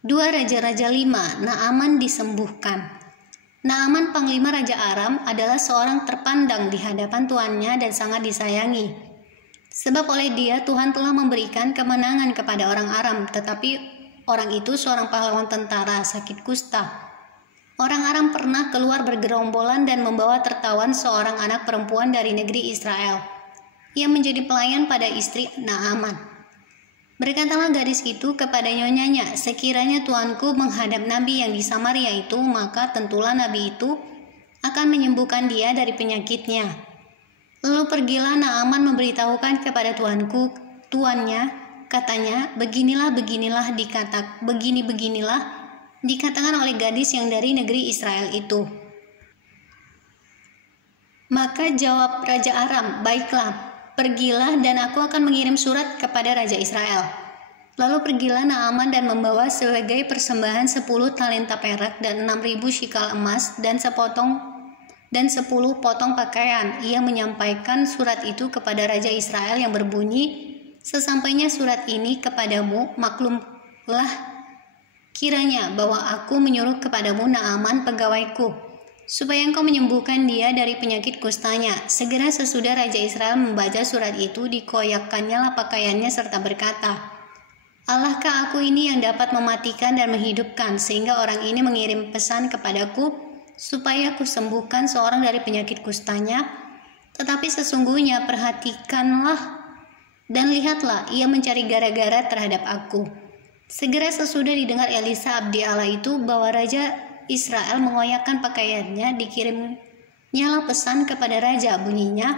2 Raja-Raja 5, Naaman disembuhkan. Naaman panglima Raja Aram adalah seorang terpandang di hadapan tuannya dan sangat disayangi. Sebab oleh dia Tuhan telah memberikan kemenangan kepada orang Aram, tetapi orang itu seorang pahlawan tentara sakit kusta. Orang Aram pernah keluar bergerombolan dan membawa tertawan seorang anak perempuan dari negeri Israel. Ia menjadi pelayan pada istri Naaman. Berkatalah gadis itu kepada nyonyanya, sekiranya tuanku menghadap nabi yang di Samaria itu, maka tentulah nabi itu akan menyembuhkan dia dari penyakitnya. Lalu pergilah Naaman memberitahukan kepada tuannya, katanya, beginilah dikatakan oleh gadis yang dari negeri Israel itu. Maka jawab Raja Aram, baiklah, pergilah dan aku akan mengirim surat kepada Raja Israel. Lalu pergilah Naaman dan membawa sebagai persembahan 10 talenta perak dan 6.000 shikal emas dan 10 potong pakaian. Ia menyampaikan surat itu kepada Raja Israel yang berbunyi, sesampainya surat ini kepadamu, maklumlah kiranya bahwa aku menyuruh kepadamu Naaman pegawaiku, supaya engkau menyembuhkan dia dari penyakit kustanya. Segera sesudah Raja Israel membaca surat itu, dikoyakkannya lah pakaiannya serta berkata, Allahkah aku ini yang dapat mematikan dan menghidupkan, sehingga orang ini mengirim pesan kepadaku, supaya aku sembuhkan seorang dari penyakit kustanya? Tetapi sesungguhnya perhatikanlah dan lihatlah, ia mencari gara-gara terhadap aku. Segera sesudah didengar Elisa abdi Allah itu bahwa Raja Israel mengoyakkan pakaiannya, dikirimnyalah pesan kepada raja, bunyinya,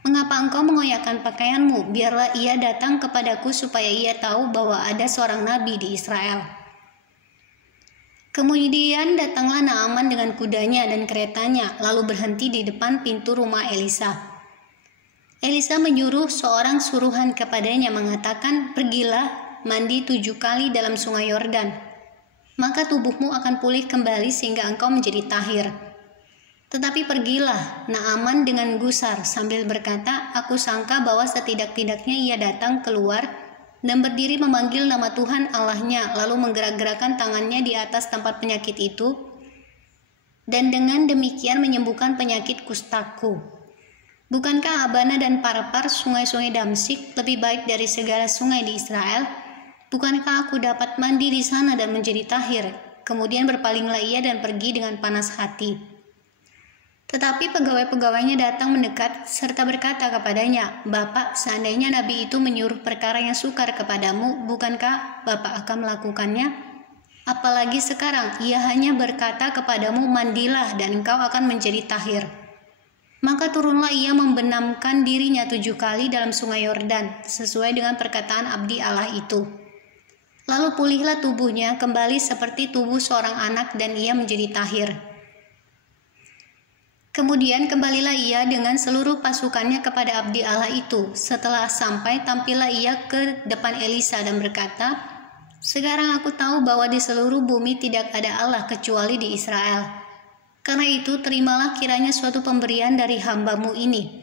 mengapa engkau mengoyakkan pakaianmu? Biarlah ia datang kepadaku supaya ia tahu bahwa ada seorang nabi di Israel. Kemudian datanglah Naaman dengan kudanya dan keretanya, lalu berhenti di depan pintu rumah Elisa. Elisa menyuruh seorang suruhan kepadanya mengatakan, pergilah, mandi 7 kali dalam sungai Yordan, maka tubuhmu akan pulih kembali sehingga engkau menjadi tahir. Tetapi pergilah Naaman dengan gusar sambil berkata, aku sangka bahwa setidak-tidaknya ia datang keluar dan berdiri memanggil nama Tuhan Allahnya, lalu menggerak-gerakkan tangannya di atas tempat penyakit itu, dan dengan demikian menyembuhkan penyakit kustaku. Bukankah Abana dan Parpar, sungai-sungai Damsik, lebih baik dari segala sungai di Israel? Bukankah aku dapat mandi di sana dan menjadi tahir? Kemudian berpalinglah ia dan pergi dengan panas hati. Tetapi pegawai-pegawainya datang mendekat serta berkata kepadanya, Bapak, seandainya nabi itu menyuruh perkara yang sukar kepadamu, bukankah Bapak akan melakukannya? Apalagi sekarang, ia hanya berkata kepadamu, mandilah dan engkau akan menjadi tahir. Maka turunlah ia membenamkan dirinya 7 kali dalam sungai Yordan, sesuai dengan perkataan abdi Allah itu. Lalu pulihlah tubuhnya kembali seperti tubuh seorang anak dan ia menjadi tahir. Kemudian kembalilah ia dengan seluruh pasukannya kepada abdi Allah itu. Setelah sampai, tampillah ia ke depan Elisa dan berkata, sekarang aku tahu bahwa di seluruh bumi tidak ada Allah kecuali di Israel. Karena itu terimalah kiranya suatu pemberian dari hambamu ini.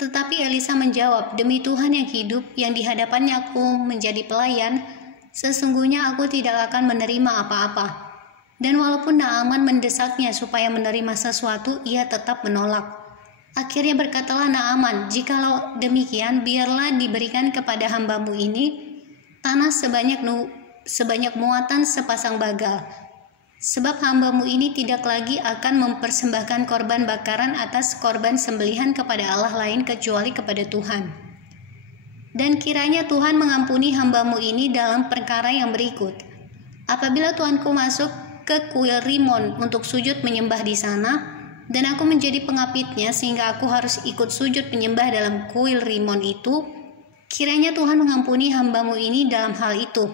Tetapi Elisa menjawab, demi Tuhan yang hidup, yang di hadapannya aku menjadi pelayan, sesungguhnya aku tidak akan menerima apa-apa. Dan walaupun Naaman mendesaknya supaya menerima sesuatu, ia tetap menolak. Akhirnya berkatalah Naaman, jikalau demikian, biarlah diberikan kepada hambamu ini tanah sebanyak muatan sepasang bagal. Sebab hambamu ini tidak lagi akan mempersembahkan korban bakaran atas korban sembelihan kepada Allah lain kecuali kepada Tuhan. Dan kiranya Tuhan mengampuni hambamu ini dalam perkara yang berikut. Apabila tuanku masuk ke kuil Rimon untuk sujud menyembah di sana, dan aku menjadi pengapitnya sehingga aku harus ikut sujud menyembah dalam kuil Rimon itu, kiranya Tuhan mengampuni hambamu ini dalam hal itu.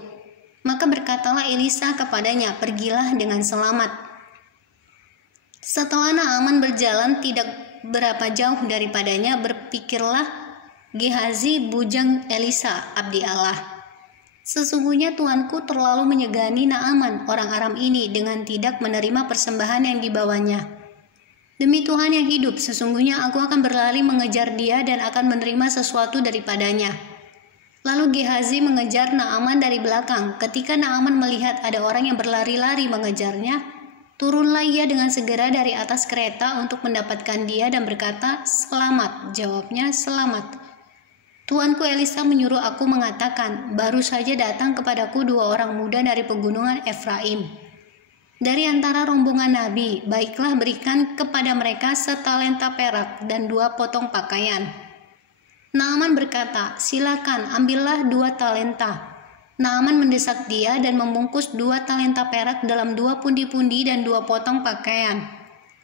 Maka berkatalah Elisa kepadanya, pergilah dengan selamat. Setelah Naaman berjalan tidak berapa jauh daripadanya, berpikirlah Gehazi bujang Elisa abdi Allah, sesungguhnya tuanku terlalu menyegani Naaman orang Aram ini dengan tidak menerima persembahan yang dibawanya. Demi Tuhan yang hidup, sesungguhnya aku akan berlari mengejar dia dan akan menerima sesuatu daripadanya. Lalu Gehazi mengejar Naaman dari belakang. Ketika Naaman melihat ada orang yang berlari-lari mengejarnya, turunlah ia dengan segera dari atas kereta untuk mendapatkan dia dan berkata, "Selamat," jawabnya, "selamat. Tuanku Elisa menyuruh aku mengatakan, baru saja datang kepadaku 2 orang muda dari pegunungan Efraim. Dari antara rombongan Nabi, baiklah berikan kepada mereka setalenta perak dan 2 potong pakaian." Naaman berkata, "Silakan, ambillah 2 talenta." Naaman mendesak dia dan membungkus 2 talenta perak dalam 2 pundi-pundi dan 2 potong pakaian,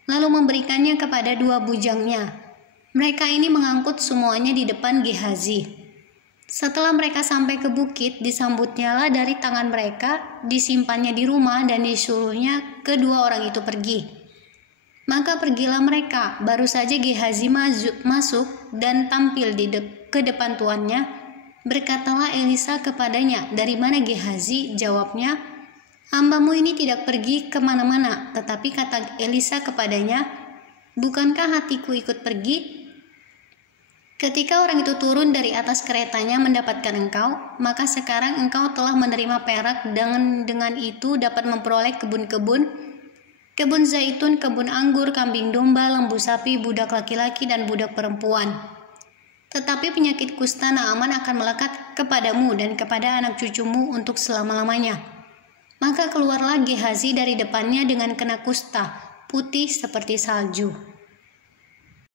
lalu memberikannya kepada 2 bujangnya. Mereka ini mengangkut semuanya di depan Gehazi. Setelah mereka sampai ke bukit, disambutnyalah dari tangan mereka, disimpannya di rumah dan disuruhnya kedua orang itu pergi. Maka pergilah mereka. Baru saja Gehazi masuk dan tampil ke depan tuannya, berkatalah Elisa kepadanya, "Dari mana Gehazi?" Jawabnya, "Hambamu ini tidak pergi kemana-mana." Tetapi kata Elisa kepadanya, "Bukankah hatiku ikut pergi? Ketika orang itu turun dari atas keretanya mendapatkan engkau, maka sekarang engkau telah menerima perak, dan dengan itu dapat memperoleh kebun zaitun, kebun anggur, kambing domba, lembu sapi, budak laki-laki, dan budak perempuan. Tetapi penyakit kusta Naaman akan melekat kepadamu dan kepada anak cucumu untuk selama-lamanya." Maka keluarlah Gehazi dari depannya dengan kena kusta, putih seperti salju.